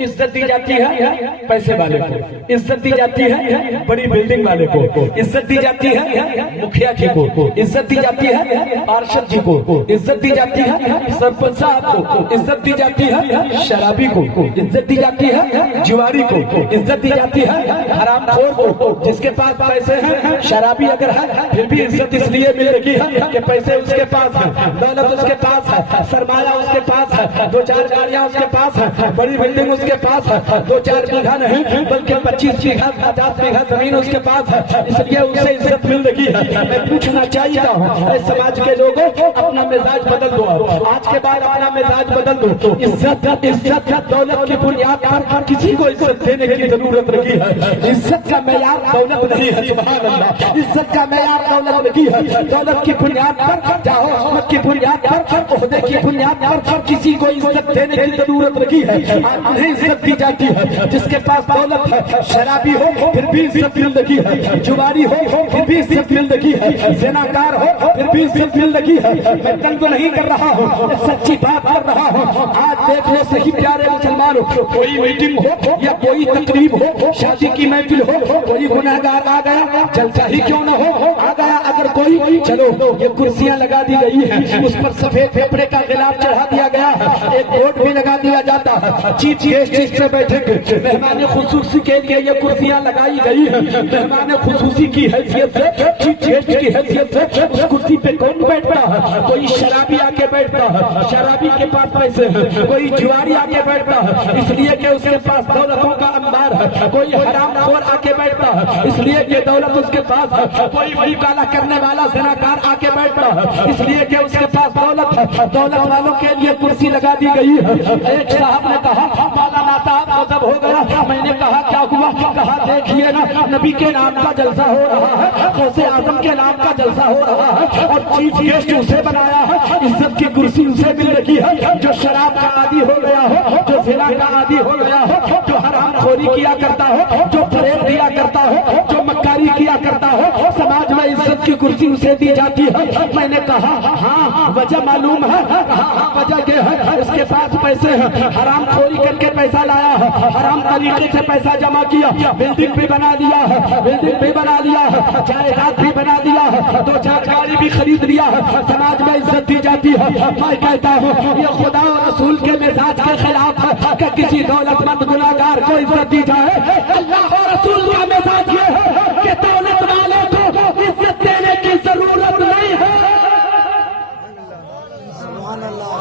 इज्जत दी जाती है, पैसे वाले को इज्जत दी जाती है, बड़ी बिल्डिंग वाले को इज्जत दी जाती है, मुखिया जी को इज्जत दी जाती है, पार्षद जी को इज्जत दी जाती है, सरपंच साहब को इज्जत दी जाती है, शराबी को इज्जत दी जाती है, जुआरी को इज्जत दी जाती है, हरामखोर को, जिसके पास पैसे हैं, शराबी अगर है फिर भी इज्जत इसलिए मिल रही है कि पैसे उसके पास है, दौलत उसके पास है, सरमाया उसके पास है, 2-4 गाड़ियां उसके पास है, बड़ी बिल्डिंग उसके पास है, 2-4 बीघा नहीं बल्कि 25 बीघा 50 बीघा जमीन उसके पास है, इसलिए उसे इज्जत मिल रही है। मैं पूछना चाहता हूँ, समाज के लोगों अपना मिजाज बदल दो, आज के बाद अपना मिजाज बदल दो। इज्जत दौलत की बुनियाद पर किसी को इज्जत देने की जरूरत नहीं है। इज्जत का मेयार दौलत नहीं है। सुभान अल्लाह। इज्जत का मेयार दौलत नहीं है। दौलत की बुनियाद पर, चाहो की बुनियाद पर, ओहदे की बुनियाद पर किसी को इज्जत देने की जरूरत नहीं है। उन्हें इज्जत दी जाती है जिसके पास दौलत है। शराबी हो फिर भी इज्जत मिल रही है, जुआरी हो फिर भी इज्जत मिल रही है, ज़िनाकार हो फिर भी इज्जत मिल रही है। मैं तंग नहीं कर रहा हूँ, सच्ची बात कर रहा हूँ। आज देख लो सही प्यारे मुसलमानों, कोई मीटिंग हो या कोई तकरीब हो, शादी की महफिल हो, कोई गुनाहगार आ गया, जलसा ही क्यों न हो, आ गया अगर कोई, चलो ये कुर्सियां लगा दी गई है, उस पर सफेद कपड़े का गिलाफ चढ़ा दिया गया है, एक बोर्ड भी लगा दिया जाता है, चीफ गेस्ट इस पे बैठेंगे। मेहमान खुसूसी के लिए ये कुर्सियां लगाई गई है। मेहमान खुसूसी की हैसियत से, चीफ गेस्ट की हैसियत से उस कुर्सी पे कौन बैठता है? कोई शराबी आके बैठता है, शराबी के पास पैसे हैं, कोई जुआरी आके बैठता है इसलिए कि उसके पास दौलतों का अंबार है, कोई हरामखोर आके बैठता है इसलिए कि दौलत उसके पास है, कोई वही काला करने वाला ज़िनाकार आके बैठता है इसलिए कि उसके पास दौलत है। दौलत वालों के लिए कुर्सी लगा दी गई है। एक साहब ने कहा, मौलाना साहब गजब हो गया। मैंने कहा क्या हुआ? कहा देखिए ना, नबी के नाम का जलसा हो रहा है, गौसे आजम के नाम का जलसा हो रहा है और चीफ गेस्ट उसे बनाया है, इज्जत की कुर्सी उसे मिल रही है जो शराब का आदी हो गया हो, जो ज़िना का आदी हो गया हो, जो हरामखोरी किया करता हो, जो फरेब दिया करता हो, जो मक्कारी किया करता हो, समाज में इज्जत की कुर्सी उसे दी जाती है। मैंने कहा हाँ, वजह मालूम है? हाँ, वजह ये है उसके पास पैसे हैं, हराम खोरी करके पैसा लाया है, हराम तरीके से पैसा जमा किया, बिल्डिंग भी बना दिया है, बिल्डिंग भी बना लिया है, जायदाद भी बना दिया है, 2-4 गाड़ी भी खरीद लिया है, समाज में इज्जत दी जाती है। मैं कहता हूँ ये खुदा और रसूल के मिजाज के खिलाफ है कि किसी दौलतमंद गुनाहगार को इज्जत दी जाए। अल्लाह और रसूल का मिजाज ये है कि दौलत वाले को इज्जत देने की जरूरत नहीं है।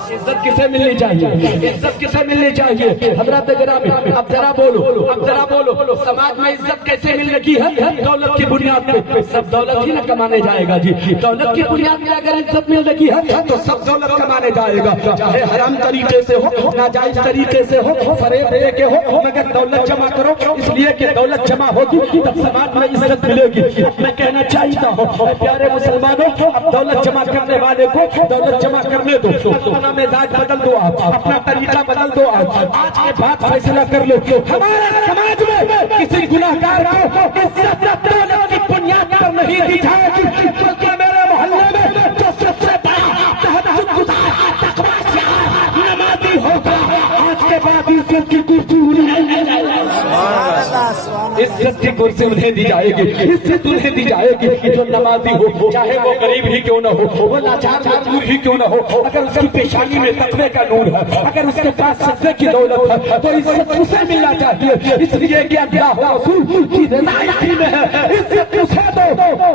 इज्जत किसे मिलनी चाहिए? इज्जत किसे मिलनी चाहिए? हजरत गिरामी, अब जरा बोलो, अब जरा बोलो, समाज में इज्जत कैसे मिल रही है? दौलत की बुनियाद पे। सब दौलत ही न कमाने जाएगा जी। दौलत की बुनियाद में अगर इज्जत मिल रही है तो सब दौलत कमाने जाएगा, चाहे हराम तरीके से हो, नाजायज तरीके से हो, फरेब दे के हो, मगर दौलत जमा करो, इसलिए कि दौलत जमा होगी तब समाज में इज्जत मिलेगी। मैं कहना चाहता हूँ प्यारे मुसलमानों, अब दौलत जमा करने वाले को दौलत जमा करने दो, अपना मिजाज बदल दो, आप अपना तरीका बदल दो। आज के बाद फैसला कर लो, हमारे समाज में किसी गुनाहगार को इज्जत दौलत की बुनियाद पर नहीं दी जाएगी, बल्कि मेरे मोहल्ले में जो सबसे बड़ा नमाजी होगा, आज के बाद इज्जत की कुर्सी عزت کی کرسی انہیں دی جائے گی، عزت انہیں دی جائے گی جو نمازی ہو، چاہے وہ غریب ہی کیوں نہ ہو، وہ لاچار مزدور ہی کیوں نہ ہو، اگر اس کی پیشانی میں تقوی کا نور ہے، اگر اس کے پاس سجدے کی دولت ہے تو عزت اسے ملنا چاہیے، اس لیے کہ اللہ و رسول کی رضا اسی میں ہے، عزت اسے دو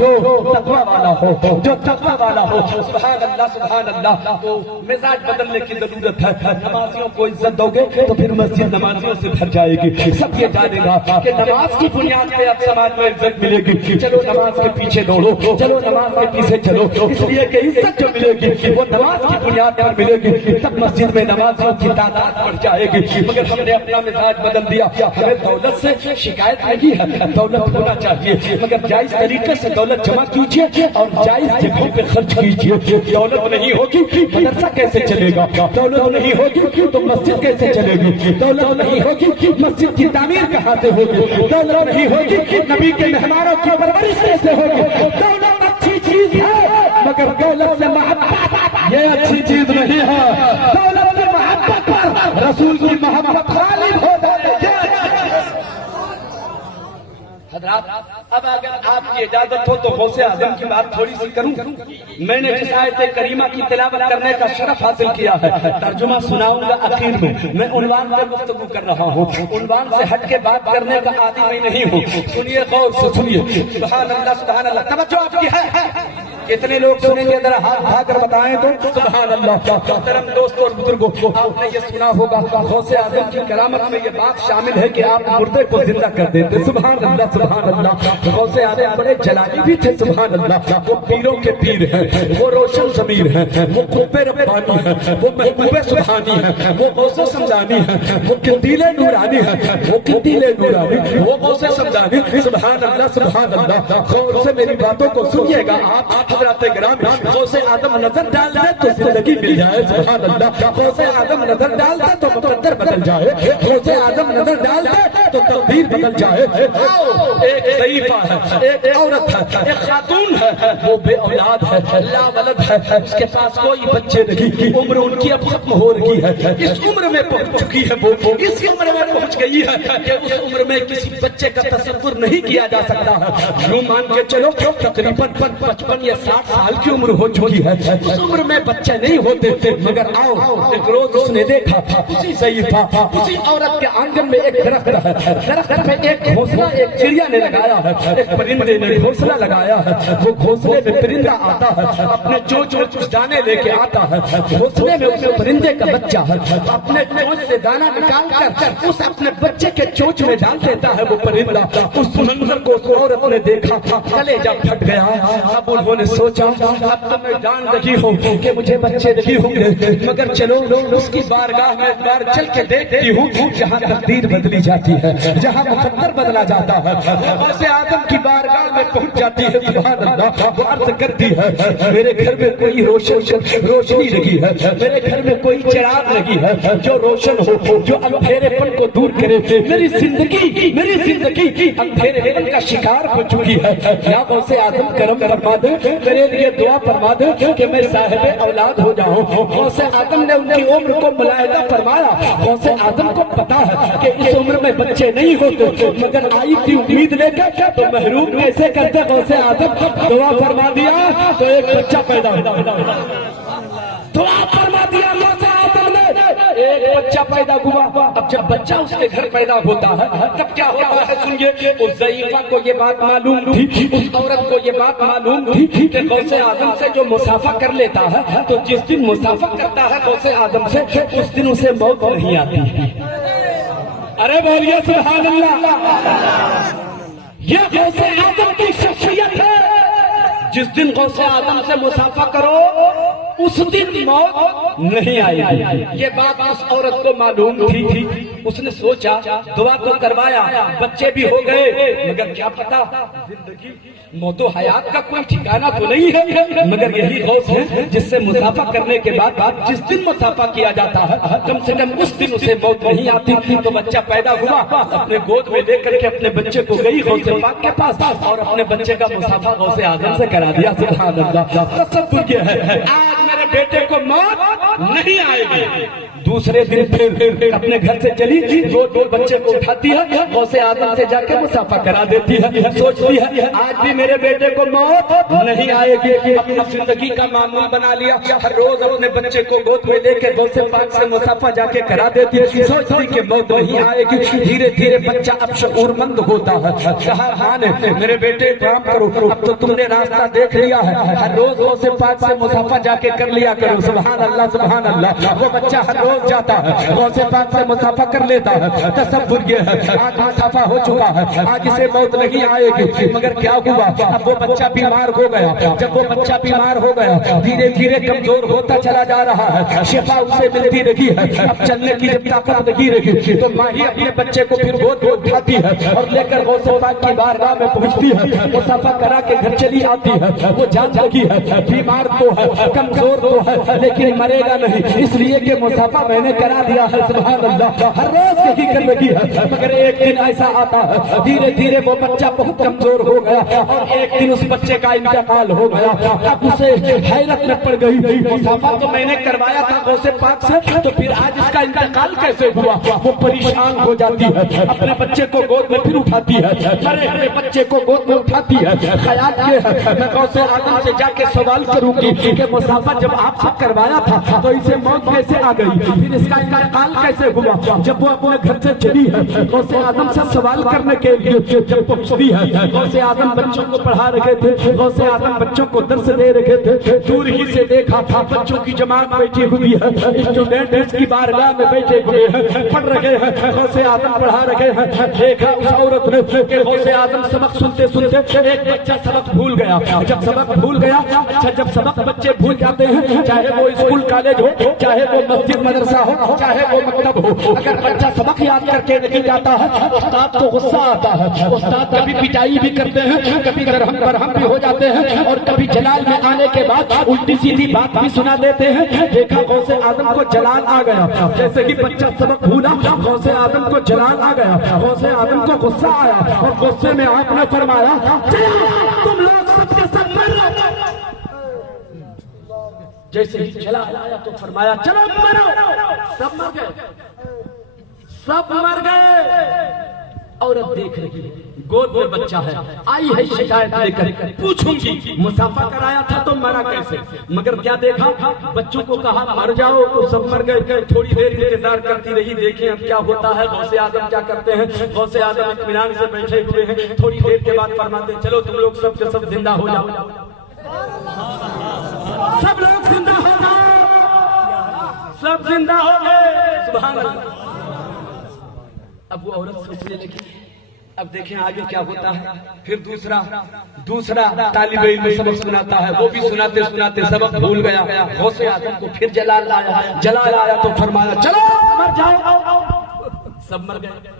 جو تقوی والا ہو، جو تقوی والا ہو۔ سبحان اللہ سبحان اللہ۔ تو مزاج بدلنے کی ضرورت ہے، نمازیوں کو عزت دو گے تو پھر مسجد نمازیوں سے بھر جائے گی، سب یہ جانے گا کہ نماز کی بنیاد پہ اب سماج میں عزت ملے گی، چلو نماز کے پیچھے دوڑو، چلو نماز کے پیچھے چلو، اس لیے کہ عزت جو ملے گی وہ نماز کی بنیاد پر ملے گی، تب مسجد میں نمازیوں کی تعداد بڑھ جائے گی۔ مگر ہم نے اپنا مزاج بدل دیا، ہمیں دولت سے شکایت نہیں ہے، دولت ہونا چاہیے مگر جائز طریقے سے دولت جمع کیجیے اور جائز جگہوں پہ خرچ کیجیے۔ دولت نہیں ہوگی مدرسہ کیسے چلے گا، دولت نہیں ہوگی تو مسجد کیسے چلے گی، دولت نہیں ہوگی مسجد کی تعمیر کہاں سے ہوگی، دولت نہیں ہوگی نبی کے مہمانوں کی پرورش کیسے ہوگی۔ دولت اچھی چیز ہے مگر دولت سے محبت یہ اچھی چیز نہیں ہے، دولت سے محبت پر رسول کی محبت غالب ہو جائے۔ حضرات اب اگر آپ کی اجازت ہو تو غوث اعظم کی بات تھوڑی سی کروں۔ میں نے جس آیت کریمہ کی تلاوت کرنے کا شرف حاصل کیا ہے، ترجمہ سناؤں گا آخر میں عنوان پر گفتگو کر رہا ہوں، عنوان سے ہٹ کے بات کرنے کا عادی میں نہیں ہوں، سنیے غور سے سنیے۔ سبحان اللہ سبحان اللہ، توجہ آپ کی ہے؟ کتنے لوگ سنیں گے ذرا ہاتھ اٹھا کر بتائیں تو سبحان اللہ۔ محترم دوستوں اور بزرگوں، آپ نے یہ سنا ہوگا غوث اعظم کی کرامت میں یہ بات شامل ہے کہ آپ مردے کو زندہ کر دیتے، سبحان اللہ سبحان اللہ۔ غوث اعظم بڑے جلالی بھی تھے، سبحان اللہ، وہ پیروں کے پیر ہیں، وہ روشن ضمیر ہیں، وہ قطب ربانی ہیں، وہ محبوب سبحانی ہیں، وہ غوث سمدانی ہیں، وہ قندیل نورانی ہیں، وہ قندیل نورانی، وہ غوث سمدانی، سبحان اللہ سبحان اللہ۔ غور سے میری باتوں کو سنیے گا آپ حضرات گرامی۔ غوث اعظم نظر ڈال دے تو زندگی مل جائے، سبحان اللہ۔ غوث اعظم نظر ڈال دے تو مقدر بدل جائے، غوث اعظم نظر ڈال دے تو تقدیر بدل جائے۔ ایک ضعیفہ ہے، ایک عورت ہے، ایک خاتون ہے، وہ بے اولاد ہے، لا ولد ہے، اس کے پاس کوئی بچے نہیں، عمر ان کی اب ختم ہو رہی ہے، اس عمر میں پہنچ چکی ہے، وہ اس عمر میں پہنچ گئی ہے کہ اس عمر میں کسی بچے کا تصور نہیں کیا جا سکتا ہے۔ یوں مان کے چلو تقریباً 55 یا 60 سال کی عمر ہو چکی ہے، اس عمر میں بچے نہیں ہوتے، مگر آؤ ایک روز اس نے دیکھا اسی ضعیفہ اسی عورت کے آنگن میں ایک درخت ہے، درخت پہ ایک گھونسلہ ایک چڑیا نے لگایا ہے، ایک پرندے نے گھونسلہ لگایا ہے، وہ گھونسلے میں پرندہ آتا ہے، اپنے چونچ میں کچھ دانے لے کے آتا ہے، گھونسلے میں اس پرندے کا بچہ ہے، اپنے چونچ سے دانا نکال کر اس اپنے بچے کے چونچ میں ڈال دیتا ہے وہ پرندہ۔ اس منظر کو اس عورت نے دیکھا، کلیجہ پھٹ گیا۔ اب انہوں نے سوچا اب تو میں جان رہی ہوں کہ مجھے بچے نہیں ہوں گے، مگر چلو اس کی بارگاہ میں بار چل کے دیکھتی ہوں جہاں تقدیر بدلی جاتی ہے، جہاں مقدر بدلا جاتا ہے۔ غوث اعظم کی بارگاہ میں پہنچ جاتی ہے، سبحان اللہ، وہ عرض کرتی ہے میرے گھر میں کوئی روشنی لگی ہے، میرے گھر میں کوئی چراغ لگی ہے جو روشن ہو، جو اندھیرے پن کو دور کرے۔ میری زندگی اندھیرے پن کا شکار ہو چکی ہے، یا غوث اعظم کرم فرما دے، میرے لیے دعا فرما دے کہ میں صاحب اولاد ہو جاؤں۔ غوث اعظم نے ان کی عمر کو ملاحظہ فرمایا، غوث اعظم کو پتا ہے کہ اس عمر میں بچے نہیں ہوتے، مگر آئی تھی امید لے کر تو محروم کیسے کرتے۔ غوث اعظم دعا فرما دیا تو ایک بچہ پیدا ہوا، دعا فرما دیا غوث اعظم نے، ایک بچہ پیدا ہوا۔ اب جب بچہ اس کے گھر پیدا ہوتا ہے تب کیا ہوتا ہے سنیے۔ اس ضعیفہ کو یہ بات معلوم تھی، اس عورت کو یہ بات معلوم تھی کہ غوث اعظم سے جو مسافہ کر لیتا ہے تو جس دن مسافہ کرتا ہے غوث اعظم سے اس دن اسے موت نہیں آتی۔ ارے بولیے سبحان اللہ، یہ غوث اعظم کی شخصیت ہے۔ جس دن غوث اعظم سے مسافہ کرو اس دن موت نہیں آئے گی۔ یہ بات اس عورت کو معلوم تھی، اس نے سوچا دعا تو کروایا، بچے بھی ہو گئے، مگر کیا پتا زندگی موت و حیات کا کوئی ٹھکانہ تو نہیں ہے، مگر یہی غوث ہے جس سے مسافہ کرنے کے بعد جس دن مسافہ کیا جاتا ہے کم سے کم اس دن اسے موت نہیں آتی۔ تو بچہ پیدا ہوا، اپنے گود میں لے کر کے اپنے بچے کو گئی غوث پاک کے پاس اور اپنے بچے کا مسافہ غوث اعظم سے کرا دیا، سبحان اللہ۔ تصور یہ ہے آج میرے بیٹے کو موت نہیں آئے گی۔ دوسرے دن پھر اپنے گھر سے چلی، دو بچے کو اٹھاتی ہے، غوث اعظم سے جا کے مصافحہ کرا دیتی ہے، سوچتی ہے آج بھی میرے بیٹے کو موت نہیں آئے گی۔ اپنا زندگی کا معمول بنا لیا، ہر روز اپنے بچے کو گود میں لے کے غوث پاک سے مصافحہ جا کے کرا دیتی ہے، سوچتی کہ موت نہیں آئے گی۔ دھیرے دھیرے بچہ اب شعور مند ہوتا ہے، کہا ماں نے میرے بیٹے کام کرو، اب تو تم نے راستہ دیکھ لیا ہے، ہر روز غوث پاک سے مصافحہ جا کے کر لیا کرو۔ سبحان اللہ سبحان اللہ۔ وہ بچہ ہر روز جاتا ہے، غوث پاک سے مصافحہ کر لیتا ہے۔ تصور یہ ہے آج مصافحہ ہو چکا ہے، آج اسے موت نہیں آئے گی، مگر کیا ہوا اب وہ بچہ بیمار ہو گیا۔ جب وہ بچہ بیمار ہو گیا، دھیرے دھیرے کمزور ہوتا چلا جا رہا ہے، شفا اسے ملتی رہی ہے، اب چلنے کی جب طاقت نہیں رہی تو ماں ہی اپنے بچے کو پھر گود میں اٹھاتی ہے اور لے کر غوث پاک کی بارگاہ میں پہنچتی ہے، مصافحہ کرا کے گھر چلی آتی ہے۔ وہ جان لگی ہے بیمار تو ہے، کمزور تو ہے، لیکن مرے گا نہیں، اس لیے کہ مصافحہ میں نے کرا دیا ہے۔ سبحان اللہ۔ ہر روز یہی کر لگی ہے، مگر ایک دن ایسا آتا ہے دھیرے دھیرے وہ بچہ بہت کمزور ہو گیا اور ایک دن اس بچے کا انتقال ہو گیا۔ اب اسے حیرت میں پڑ گئی، مصافحہ تو میں نے کروایا تھا غوث پاک سے، تو پھر آج اس کا انتقال کیسے ہوا؟ وہ پریشان ہو جاتی ہے، اپنے بچے کو گود میں پھر اٹھاتی ہے، مرے ہوئے بچے کو گود میں اٹھاتی ہے، خیال یہ ہے میں غوث اعظم سے جا کے سوال کروں گی کہ مصافحہ جب آپ سے کروایا تھا تو اسے موت کیسے آ گئی، پھر اس کا انتقال کیسے ہوا؟ جب وہ اپنے گھر سے چلی ہے غوث اعظم سے سوال کرنے کے لیے جب پہنچتی ہے، غوث اعظم بچوں کو پڑھا رہے تھے، غوث اعظم بچوں کو درس دے رہے تھے، دور ہی سے دیکھا تھا بچوں کی جماعت بیٹھی ہوئی ہے، اسٹوڈنٹ اس کی بارگاہ میں بیٹھے ہوئے ہیں، پڑھ رہے ہیں، غوث اعظم پڑھا رہے ہیں۔ دیکھا اس عورت نے کہ غوث اعظم سبق سنتے سنتے ایک بچہ سبق بھول گیا۔ جب سبق بھول گیا، اچھا جب سبق بچے بھول جاتے ہیں، چاہے وہ اسکول کالج ہو، چاہے وہ مسجد مدرسہ ہو، چاہے وہ مکتب ہو، اگر بچہ سبق یاد کر کے نہیں جاتا ہے استاد کو غصہ آتا ہے، استاد کبھی پٹائی بھی کرتے ہیں، کبھی درہم برہم بھی ہو جاتے ہیں، اور کبھی جلال میں آنے کے بعد الٹی سیدھی بات بھی سنا دیتے ہیں۔ دیکھا غوث اعظم کو جلال آ گیا، جیسے ہی بچہ سبق بھولا غوث اعظم کو جلال آ گیا، غوث اعظم کو غصہ آیا اور غصے میں آپ نے فرمایا تم لوگ سب کے سب مر جاؤ۔ جیسے ہی جلال آیا تو فرمایا چلو مرو، سب مر گئے، سب مر گئے۔ عورت دیکھ رہی ہے، گود میں بچہ ہے، آئی ہے شکایت لے کر، پوچھوں گی مصافحہ کرایا تھا تو مرا کیسے؟ مگر کیا دیکھا، بچوں کو کہا مر جاؤ تو سب مر گئے۔ تھوڑی دیر انتظار کرتی رہی، دیکھیں اب کیا ہوتا ہے۔ غوث اعظم کیا کرتے ہیں، غوث اعظم اطمینان سے بیٹھے ہوئے ہیں، تھوڑی دیر کے بعد فرماتے ہیں چلو تم لوگ سب کے سب زندہ ہو جاؤ، سب لوگ زندہ ہو جاؤ، سب زندہ ہو گئے۔ سبحان اللہ۔ اب وہ عورت سوچنے لگی، اب دیکھیں آگے کیا ہوتا ہے۔ پھر دوسرا طالب علم سبق سناتا ہے، وہ بھی سناتے سناتے سبق بھول گیا۔ غوث اعظم کو پھر جلال آیا تو فرمایا چلو مر جاؤ، سب مر گئے،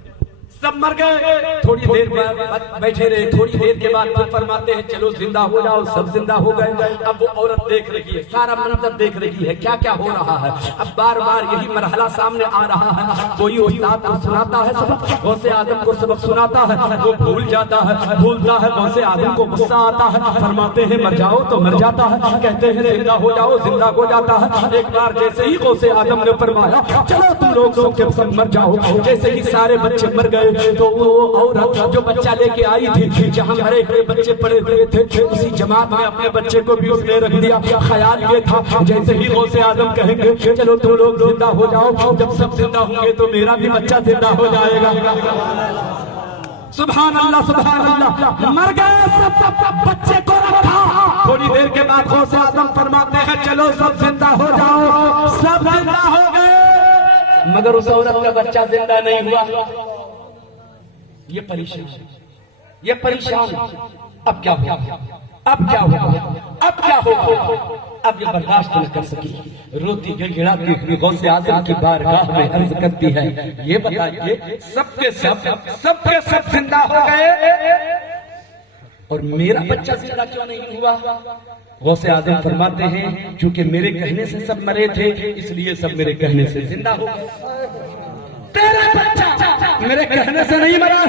سب مر گئے۔ تھوڑی دیر بعد بیٹھے رہے، تھوڑی دیر کے بعد پھر فرماتے ہیں چلو زندہ ہو جاؤ، سب زندہ ہو گئے۔ اب وہ عورت دیکھ رہی ہے، سارا منظر دیکھ رہی ہے کیا کیا ہو رہا ہے۔ اب بار بار یہی مرحلہ سامنے آ رہا ہے، کوئی استاد کو سناتا ہے سبق، غوث اعظم کو سبق سناتا ہے، وہ بھول جاتا ہے، بھولتا ہے، غوث اعظم کو غصہ آتا ہے، فرماتے ہیں مر جاؤ تو مر جاتا ہے، کہتے ہیں زندہ ہو جاؤ، زندہ ہو جاتا ہے۔ ایک بار جیسے ہی غوث اعظم نے فرمایا چلو تم لوگ سب کے سب مر جاؤ، جیسے ہی سارے بچے مر گئے تو وہ عورت جو بچہ لے کے آئی تھی، جہاں مرے ہوئے بچے پڑے ہوئے تھے، اسی جماعت میں اپنے بچے کو بھی اس نے رکھ دیا۔ خیال یہ تھا جیسے ہی غوث اعظم کہیں گے چلو تم لوگ زندہ ہو جاؤ، جب سب زندہ ہوں گے تو میرا بھی بچہ زندہ ہو جائے گا۔ سبحان اللہ سبحان اللہ۔ مر گئے سب، بچے کو رکھا۔ تھوڑی دیر کے بعد غوث اعظم فرماتے ہیں چلو سب زندہ ہو جاؤ، سب زندہ ہو گئے، مگر اس عورت کا بچہ زندہ نہیں ہوا۔ یہ پریشان، اب کیا ہوا، اب کیا ہوا، اب کیا ہوا؟ اب یہ برداشت نہ کر سکی، روتی گڑگڑاتی ہوئی غوث اعظم کی بارگاہ میں عرض کرتی ہے یہ بتائیے سب کے سب زندہ ہو گئے اور میرا بچہ زندہ کیوں نہیں ہوا؟ غوث اعظم فرماتے ہیں چونکہ میرے کہنے سے سب مرے تھے، اس لیے سب میرے کہنے سے زندہ ہو گئے۔ تیرا بچہ میرے کہنے سے نہیں مرا،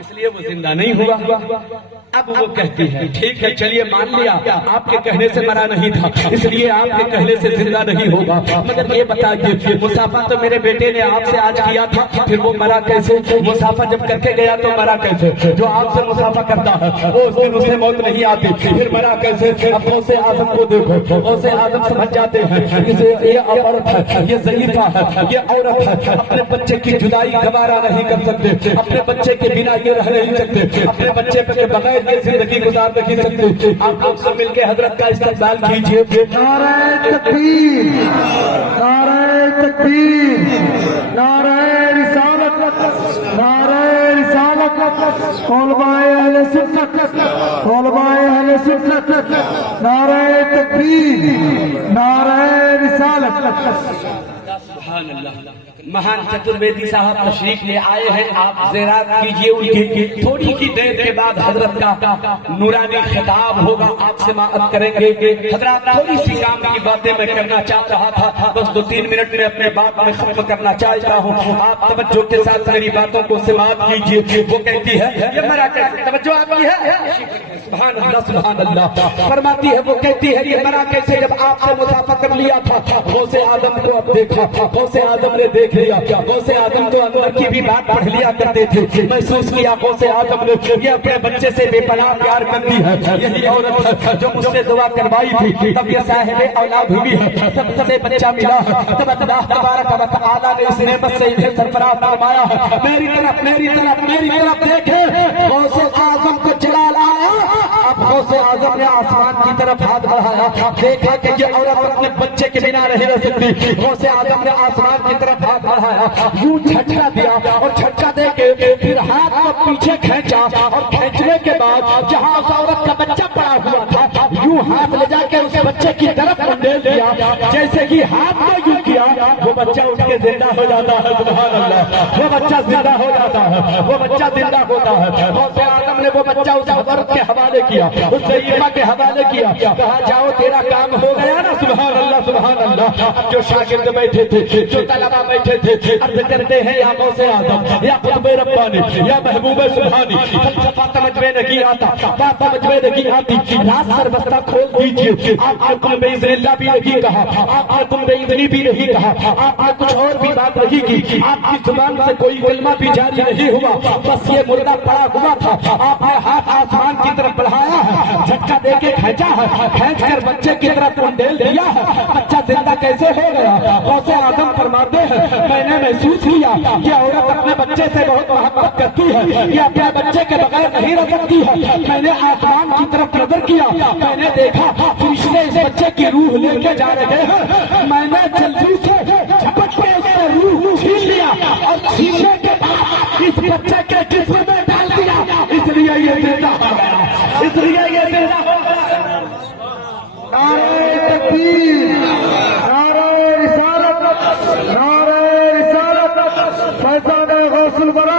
اس لیے وہ زندہ نہیں ہوا۔ اب وہ کہتی ہے ٹھیک ہے چلیے مان لیا آپ کے کہنے سے مرا نہیں تھا، اس لیے آپ کے کہنے سے زندہ نہیں ہوگا، مگر یہ بتائیے مسافہ تو میرے بیٹے نے آپ سے آج کیا تھا، پھر وہ مرا کیسے؟ مسافہ جب کر کے گیا تو مرا کیسے؟ جو آپ سے مسافہ کرتا ہے وہ اس دن اسے موت نہیں آتی، پھر مرا کیسے؟ اب غوث اعظم کو دیکھو، غوث اعظم سمجھ جاتے ہیں یہ عورت ہے، یہ ضعیفہ ہے، یہ عورت ہے، اپنے بچے کی جدائی گوارا نہیں کر سکتے، اپنے بچے کے بنا یہ رہ نہیں سکتے، اپنے بچے کے بغیر یہ زندگی گزار نہیں سکتے۔ آپ لوگ سب مل کے حضرت کا استقبال کیجیے۔ نعرہ تکبیر، نعرہ تکبیر، نعرہ رسالت، نعرہ رسالت، علماء اہل سنت، علماء اہل سنت، نعرہ تکبیر، نعرہ رسالت۔ سبحان اللہ۔ مہان چترویدی صاحب تشریف لے آئے ہیں، آپ زیارت کیجیے ان کی۔ تھوڑی کی دیر کے بعد حضرت کا نورانی خطاب ہوگا، آپ سماعت کریں گے۔ حضرات تھوڑی سی کام کی باتیں میں کرنا چاہ رہا تھا، بس 2-3 منٹ میں اپنے بات میں ختم کرنا چاہتا ہوں، آپ توجہ کے ساتھ میری باتوں کو سماعت کیجیے۔ وہ کہتی ہے یہ مرا کیسے؟ توجہ آپ کی ہے؟ سبحان اللہ سبحان اللہ۔ فرماتی ہے وہ کہتی ہے یہ مرا کیسے؟ جب آپ سے مسافہ کر لیا تھا غوث اعظم کو اب دیکھا، غوث اعظم نے دیکھ لیا، غوث اعظم تو اندر کی بھی بات پڑھ لیا کرتے تھے، محسوس کیا غوث اعظم نے یہ اپنے بچے سے بے پناہ پیار کرتی ہے، یہی عورت ہے جو مجھ سے دعا کروائی تھی، تب یہ صاحب اولاد ہوئی ہے، سب سے بچہ ملا ہے، تب اللہ تبارک و تعالیٰ نے اس نعمت سے انہیں سرفراز فرمایا ہے۔ میری طرف میری طرف میری طرف دیکھیں، غوث اعظم کو جلال آیا، اب غوث اعظم نے آسمان کی طرف ہاتھ بڑھایا، دیکھا کہ یہ عورت اپنے بچے کے بنا نہیں رہ سکتی، غوث اعظم نے آسمان کی طرف ہاتھ بڑھایا، یوں جھٹکا دیا اور جھٹکا دے کے پھر ہاتھ کو پیچھے کھینچا، اور کھینچنے کے بعد جہاں اس عورت کا بچہ پڑا ہوا تھا یوں ہاتھ لے جا کے اس بچے کی طرف منڈیل دیا، جیسے کہ ہاتھ کو یوں کیا وہ بچہ اٹھ کے زندہ ہو جاتا ہے۔ سبحان اللہ، وہ بچہ زندہ ہو جاتا ہے، وہ بچہ زندہ ہوتا ہے۔ غوث اعظم نے وہ بچہ اس عورت کے حوالے کیا، اس ضعیفہ کے حوالے کیا، کہا جاؤ تیرا کام ہو گیا نا۔ سبحان اللہ سبحان اللہ۔ اب جو شاگرد بیٹھے تھے، جو طلبا بیٹھے تھے، عرض کرتے ہیں یا غوث اعظم یا قطب ربانی یا محبوب سبحانی، فلسفہ سمجھ میں نہیں آتا، بات سمجھ میں نہیں آتی، رات سر بستہ کھول دیجیے۔ آپ نے کل بإذن اللہ بھی نہیں کہا، آپ نے کل بإذنی بھی نہیں کہا، آپ نے کچھ اور بھی بات نہیں کی، آپ کی زبان سے کوئی کلمہ بھی جاری نہیں ہوا، بس یہ مردہ پڑا ہوا تھا، آپ نے ہاتھ آسمان کی طرف بڑھایا ہے، جھٹکا دے کے کھینچا ہے، کھینچ کر بچے کی طرف منڈیل دیا ہے، بچہ زندہ کیسے ہو گیا؟ غوث اعظم فرماتے ہیں میں نے محسوس کیا کہ عورت اپنے بچے سے بہت محبت کرتی ہے، یہ اپنے بچے کے بغیر نہیں رہ سکتی ہے۔ میں نے آسمان کی طرف نظر کیا، میں نے دیکھا فرشتے اس بچے کی روح لے کے جا رہے ہیں، میں نے جلدی سے جھپٹ کے اس سے روح چھین لیا اور چھیننے کے بعد اس بچے کے جسم میں ڈال دیا، اس لیے یہ زندہ ہو گیا، اس لیے یہ زندہ ہو گیا۔ نعرہ تکبیر، نعرہ رسالت، نعرہ رسالت، فیضان غوث الورا